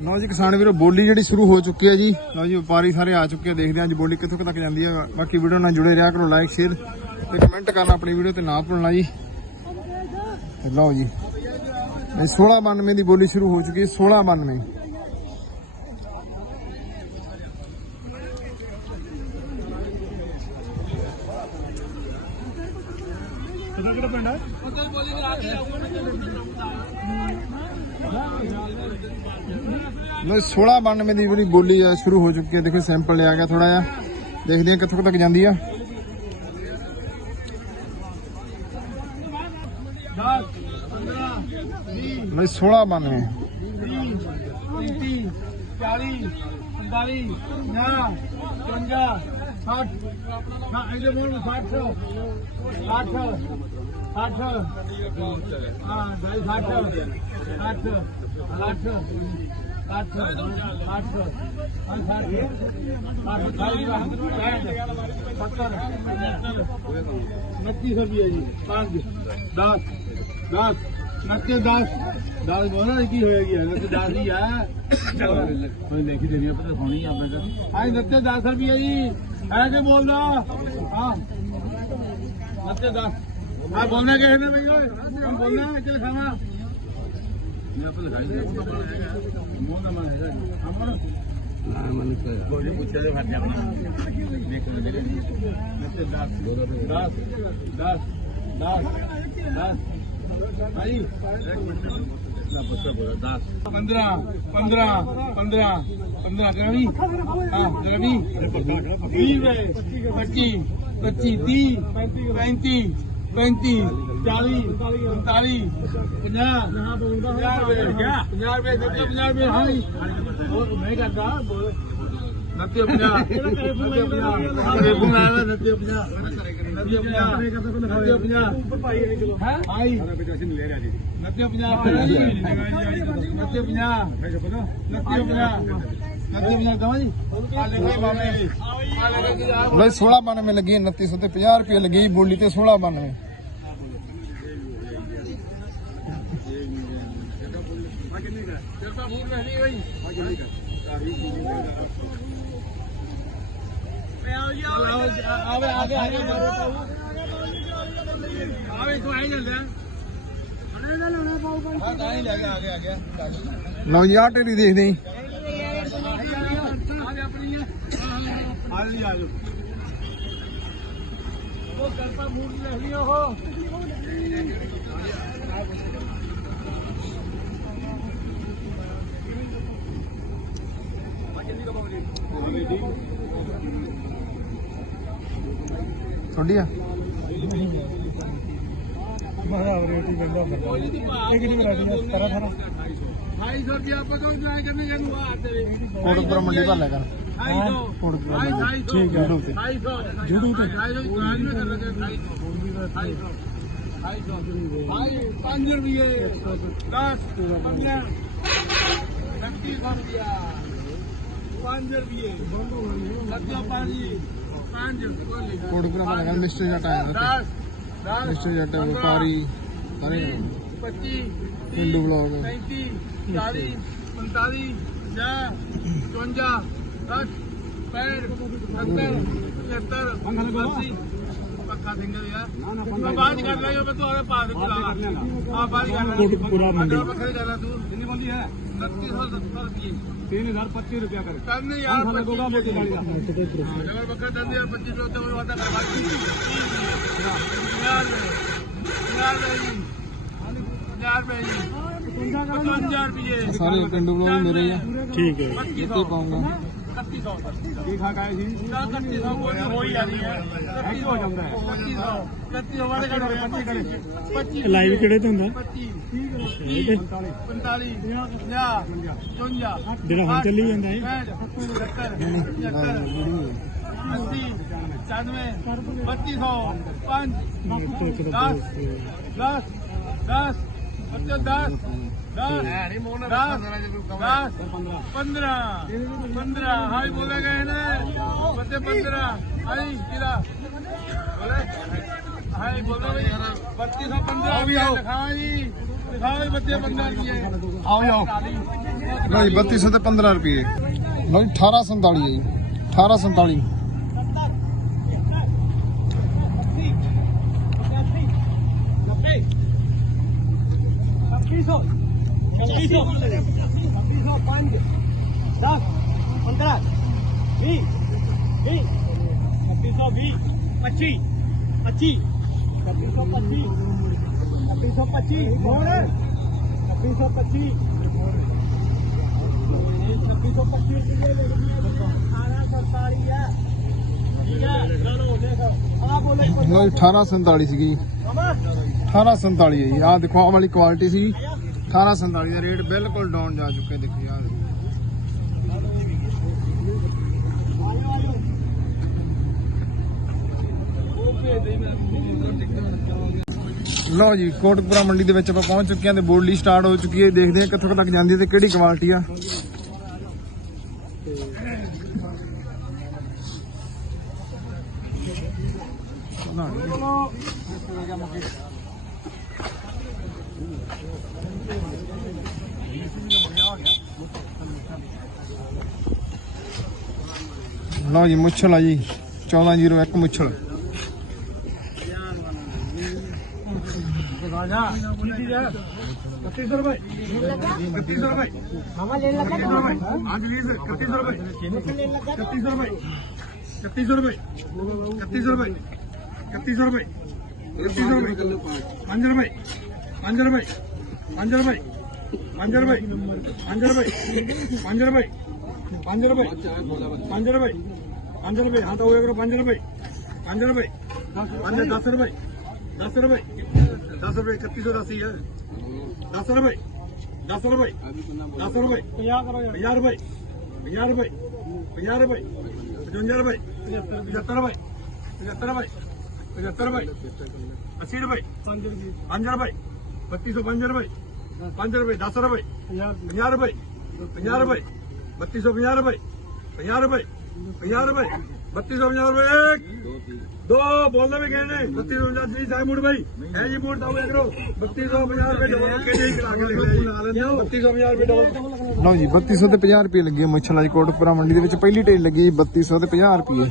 ਲਓ ਜੀ ਕਿਸਾਨ ਵੀਰੋ, ਬੋਲੀ ਜਿਹੜੀ ਸ਼ੁਰੂ ਹੋ ਚੁੱਕੀ ਹੈ ਜੀ। ਲਓ ਜੀ, ਵਪਾਰੀ ਸਾਰੇ ਆ ਚੁੱਕੇ ਆ, ਦੇਖਦੇ ਆ ਜੀ ਬੋਲੀ ਕਿੱਥੋਂ ਤੱਕ ਜਾਂਦੀ ਹੈ ਬਾਕੀ ਵੀਡੀਓ ਨਾਲ ਜੁੜੇ ਰਿਹਾ ਕਰੋ ਲਾਈਕ ਸ਼ੇਅਰ ਤੇ ਕਮੈਂਟ ਕਰਨਾ ਆਪਣੀ ਵੀਡੀਓ ਤੇ ਨਾ ਭੁੱਲਣਾ ਜੀ। ਲਓ ਜੀ। ਇਹ 1692 ਦੀ ਬੋਲੀ ਸ਼ੁਰੂ ਹੋ ਚੁੱਕੀ ਹੈ 1692 ਕਿਹੜਾ ਪਿੰਡ ਹੈ? ਲੋ 1692 ਦੀ ਜਿਹੜੀ ਬੋਲੀ ਆ, ਸ਼ੁਰੂ ਹੋ ਚੁੱਕੀ ਹੈ ਦੇਖੋ ਸੈਂਪਲ ਲਿਆ ਗਿਆ ਥੋੜਾ ਜਿਹਾ। ਦੇਖਦੇ ਹਾਂ ਕਿੱਥੋਂ ਤੱਕ ਜਾਂਦੀ ਆ। ਮੈਂ 1692 30 40 45 50 60 ਨਾ ਇਹਦੇ ਮੋੜ 60 60 60 ਹਾਂ 60 60 60 60 उनतीस रुपये जी पाँच दस दस नक्के दस दस बोला की होएगी नक्के दस ही है कोई लेखी देनी है पता सोनी है बेटा हाँ नक्के दस रुपये जी है के बोल दो हाँ नक्के दस हाँ बोलना क्या है ना भैया बोलना है चल खाना ਮੈਂ ਆਪ ਲਗਾਈ ਦੇ ਮੋਹ ਨਾ ਮੈਂ ਹੈਗਾ ਹਮਣ ਕੋਈ ਨਹੀਂ। ਪੁੱਛਿਆ ਤੇ ਫਿਰ ਜਾਣਾ। ਦੇਖਣ ਦੇ ਨੱਤੇ 10 10 10 10 10 ਭਾਈ ਨਾ ਪੁੱਛੋ ਬੋਲਾ 10 15 15 15 15 ਕਰਾਵੀ ਹਾਂ ਕਰਾਵੀ 20 ਵੇ 25 25 30 35 35 40 45 50 50 ਰੁਪਏ 50 ਰੁਪਏ ਦਿੱਤੇ 50 ਰੁਪਏ ਹਾਂ ਜੀ ਉਹ ਮੈਂ ਕਰਦਾ ਬੋਲ ਨੱਤੇ 50 ਨੱਤੇ 50 ਨੱਤੇ 50 ਨੱਤੇ 50 ਨੱਤੇ 50 ਨੱਤੇ 50 ਹੈ? ਆਈ। ਨੱਤੇ 50 ਨੱਤੇ 50 ਨੱਤੇ 50 ਨੱਤੇ 50 ਨੱਤੇ 50 ਆ ਲੈ ਭਾਈ ਮਾਮੇ ਆ ਲੈ ਕੇ ਆ ਲੋ 1692 ਲੱਗੀ ਹੈ, 2900 ਤੇ 50 ਰੁਪਏ ਲੱਗੀ ਬੋਲੀ ਤੇ 1692 ਜਰਤਾ ਫੂਟ ਨਹੀਂ ਭਾਈ ਆਵੇ ਆਗੇ ਆਗੇ ਆਵੇ ਤੂੰ ਆਈ ਜਾਂਦਾ ਹਾਂ ਤਾਂ ਹੀ ਲੈ ਕੇ ਆ ਗਿਆ ਆ ਗਿਆ ਲਓ ਜੀ ਆਹ ਢੇਰੀ ਦੇਖਦੇ ਜੀ ਆਗੇ ਆਪਣੀ ਆ ਲਈ ਆ ਜਾਓ ਉਹ ਕਰਤਾ ਮੂਰਤੀ ਲੈ ਆ ਹੀ ਬੰਦਾ। ਵੈਰਾਈਟੀ 17 18 250 ਰੁਪਏ ਆਪਾਂ ਤੋਂ ਜਾਇ ਕਰਨੇ ਇਹਨੂੰ ਆ ਤੇਰੇ ਕੋਟਪੁਰਾ ਮੰਡੀ ਭਰ ਕਰ। ਮੰਡੀ ਠੀਕ ਹੈ YouTube ਤੇ ਜੁੜੂ ਤੇ ਗਾਜ ਨਾ ਕਰ ਲਗੇ 250 ਭਾਈ 5 ਰੁਪਏ 10 15 30 ਰੁਪਿਆ 5 ਰੁਪਏ ਸੱਤਿਆ ਪਾਜੀ 5 ਕੋਟਪੁਰਾ ਭਰ ਲਿਆ ਕਰ ਜੱਟ ਆਇਆ 10 10 ਜੱਟ ਵਪਾਰੀ ਸਾਰੇ 25 ਹਿੰਦੂ ਬਲੌਗ 35 40 45 50 55 साठ पैंठ सत्तर पचहत्तर अस्सी। पक्का बात कर रहा मैं पास बात कर रहा कर रहा तू तो कितनी बोली है? सौ तीन हज़ार पच्चीस रुपया कर। टन यार पच्चीस सौ हज़ार। ठीक है। 3600 देखा गया जी पूरा इकतीस सौ कोई हो ही जाती है इकतीस हो जाता है इकतीस सौ इकतीस वाले का होया पच्चीस पच्चीस ਲਾਈਵ ਕਿਹੜੇ ਤੇ ਹੁੰਦਾ ਪੱਚੀਸ 45 50 54 ਜਿਹੜਾ ਹੁਣ ਚੱਲੀ ਜਾਂਦਾ ਹੈ 75 80 95 3200 5 10 10 10 10 10 पंद्रह पंद्रह हाई बोले गए ना बच्चे पंद्रह हाई किरा बोले हाई बोलो भाई बत्तीस सौ पंद्रह दिखाओ जी दिखाओ जी बच्चे पंद्रह रुपये आओ जाओ लो जी बत्तीस सौ पंद्रह रुपये लो जी अठारह संताली जी अठारह संताली छब्बीसो छब्बीसो पंज दस पच्चीस पच्चीस पच्चीस अठारह सौ है अठारह संताली सी अठारह संताली है दिखाओ वाली क्वालिटी सी। 1847 ਦਾ ਰੇਟ ਬਿਲਕੁਲ ਡਾਊਨ ਜਾ ਚੁੱਕਿਆ, ਦੇਖੋ ਯਾਰ। ਲਓ ਜੀ, ਕੋਟਕਪੁਰਾ ਮੰਡੀ ਦੇ ਵਿੱਚ ਆਪਾਂ ਪਹੁੰਚ ਚੁੱਕੇ ਹਾਂ ਤੇ ਬੋਲੀ ਸਟਾਰਟ ਹੋ ਚੁੱਕੀ ਹੈ। ਦੇਖਦੇ ਹਾਂ ਕਿੱਥੋਂ ਤੱਕ ਜਾਂਦੀ ਹੈ ਤੇ ਕਿਹੜੀ ਕੁਆਲਿਟੀ ਆ। ਲਓ ਜੀ ਮੁੱਛਲ ਆ ਜੀ 1401 ਮੁੱਛਲ इकतीस रुपए इकतीस रुपए आज बीस इकतीस रुपए इकतीस रुपए इकतीस रुपए इकतीस रुपए इकतीस रुपए પાંચ રૂપિયા હા તો હું એકરો પાંચ રૂપિયા પાંચ રૂપિયા પાંચ દસ રૂપિયા દસ રૂપિયા દસ રૂપિયા એકત્રીસો દસ હજાર દસ રૂપિયા દસ રૂપિયા દસ રૂપિયા ਪੰਜਾਹ રૂપિયા ਪੰਜਾਹ રૂਪਏ ਪੰਜਾਹ ਰੁਪਏ 55 ਰੁਪਏ 75 ਰੁਪਏ 75 ਰੁਪਏ 75 ਰੁਪਏ 80 ਰੁਪਏ 5 ਰੁਪਏ 5 ਰੁਪਏ 3205 ਰੁਪਏ 5 ਰੁਪਏ 10 ਰੁਪਏ 50 ਰੁਪਏ 50 ਰੁਪਏ 3250 ਰੁਪਏ 50 ਰੁਪਏ 50 रुपए बत्तीस सौ पचास रुपए दो बोल भी कहने बत्तीस सौ पचास जी साहब मूड भाई है जी मूड दावे करो बत्तीस सौ पचास रुपए डबल के जी चला के ले ले बत्तीस सौ पचास रुपए डबल ਲਓ ਜੀ 3250 ਤੇ 50 ਰੁਪਏ ਲੱਗੇ ਮੱਛਲਾ ਜੀ ਕੋਟਪੁਰਾ ਮੰਡੀ ਦੇ ਵਿੱਚ ਪਹਿਲੀ ਟੇਲ ਲੱਗੀ 3250 ਤੇ 50 ਰੁਪਏ